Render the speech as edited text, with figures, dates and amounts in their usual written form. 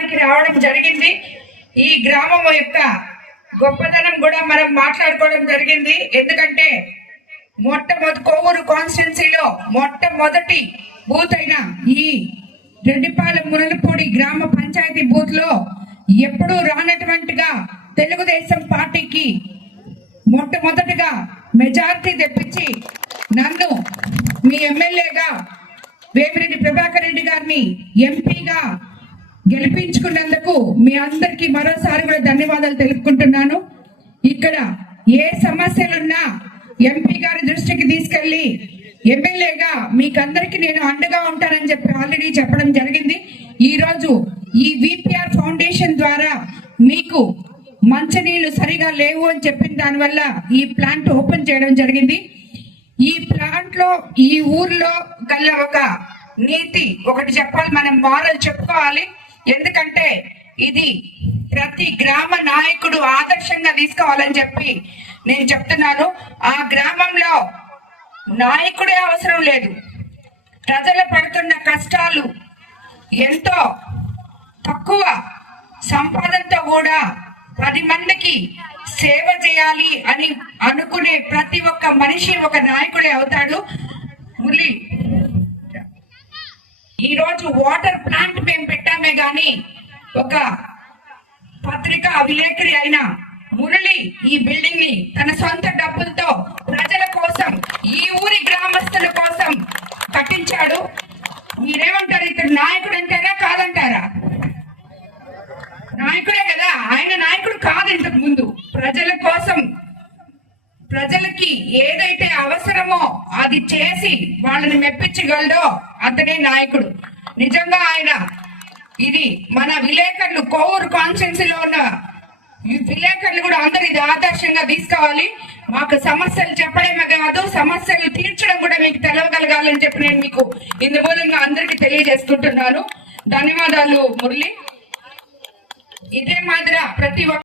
గ్రామానికి రావడం జరిగింది. ఈ గ్రామం యొక్క గొప్పతనం కూడా మనం మాట్లాడుకోవడం జరిగింది. ఎందుకంటే కోవూరు కాన్స్టిట్యున్సీలో మొట్టమొదటి బూత్ అయిన ఈ రెడ్డిపాలెం మునలపూడి గ్రామ పంచాయతీ బూత్ లో ఎప్పుడూ రానటువంటిగా తెలుగుదేశం పార్టీకి మొట్టమొదటిగా మెజారిటీ తెప్పించి నన్ను మీ ఎమ్మెల్యేగా వేమిరెడ్డి ప్రభాకర్ రెడ్డి గారిని ఎంపీగా గెలిపించుకున్నందుకు మీ అందరికీ మరోసారి కూడా ధన్యవాదాలు తెలుపుకుంటున్నాను. ఇక్కడ ఏ సమస్యలున్నా ఎంపీ గారి దృష్టికి తీసుకెళ్లి ఎమ్మెల్యేగా మీకందరికి నేను అండగా ఉంటానని చెప్పి ఆల్రెడీ చెప్పడం జరిగింది. ఈ రోజు ఈ విపిఆర్ ఫౌండేషన్ ద్వారా మీకు మంచినీళ్లు సరిగా లేవు అని చెప్పిన దానివల్ల ఈ ప్లాంట్ ఓపెన్ చేయడం జరిగింది. ఈ ప్లాంట్ లో ఈ ఊర్లో కల్లా ఒక నీతి ఒకటి చెప్పాలి, మనం మారల్ చెప్పుకోవాలి. ఎందుకంటే ఇది ప్రతి గ్రామ నాయకుడు ఆదర్శంగా తీసుకోవాలని చెప్పి నేను చెప్తున్నాను. ఆ గ్రామంలో నాయకుడే అవసరం లేదు. ప్రజలు పడుతున్న కష్టాలు ఎంతో తక్కువ సంపాదనతో కూడా 10 మందికి సేవ చేయాలి అని అనుకునే ప్రతి ఒక్క మనిషి ఒక నాయకుడే అవుతాడు. మురళి, ఈరోజు వాటర్ ప్లాంట్ మేము పెట్టామే గాని ఒక పత్రికా విలేకరి అయిన మురళి ఈ బిల్డింగ్ ని తన సొంత డబ్బులతో ప్రజల కోసం, ఈ ఊరి గ్రామస్తుల కోసం కట్టించాడు. మీరేమంటారు? ఇతడు నాయకుడు అంటారా కాదంటారా? నాయకుడే కదా. ఆయన నాయకుడు కాదు. ఇంతకు ముందు ప్రజల కోసం, ప్రజలకి ఏదైతే అవసరమో అది చేసి వాళ్ళని మెప్పించగలడో అతనే నాయకుడు. నిజంగా ఆయన ఇది మన విలేకరులు, కోవూరు కాన్స్టిట్యున్సీలో ఉన్న విలేకరులు కూడా అందరు ఇది ఆదర్శంగా తీసుకోవాలి. మాకు సమస్యలు చెప్పడమే కాదు, సమస్యలు తీర్చడం కూడా మీకు తెలవగలగాలని చెప్పి నేను మీకు ఇందు మూలంగా అందరికి తెలియజేసుకుంటున్నాను. ధన్యవాదాలు మురళి. ఇదే మాదిరి ప్రతి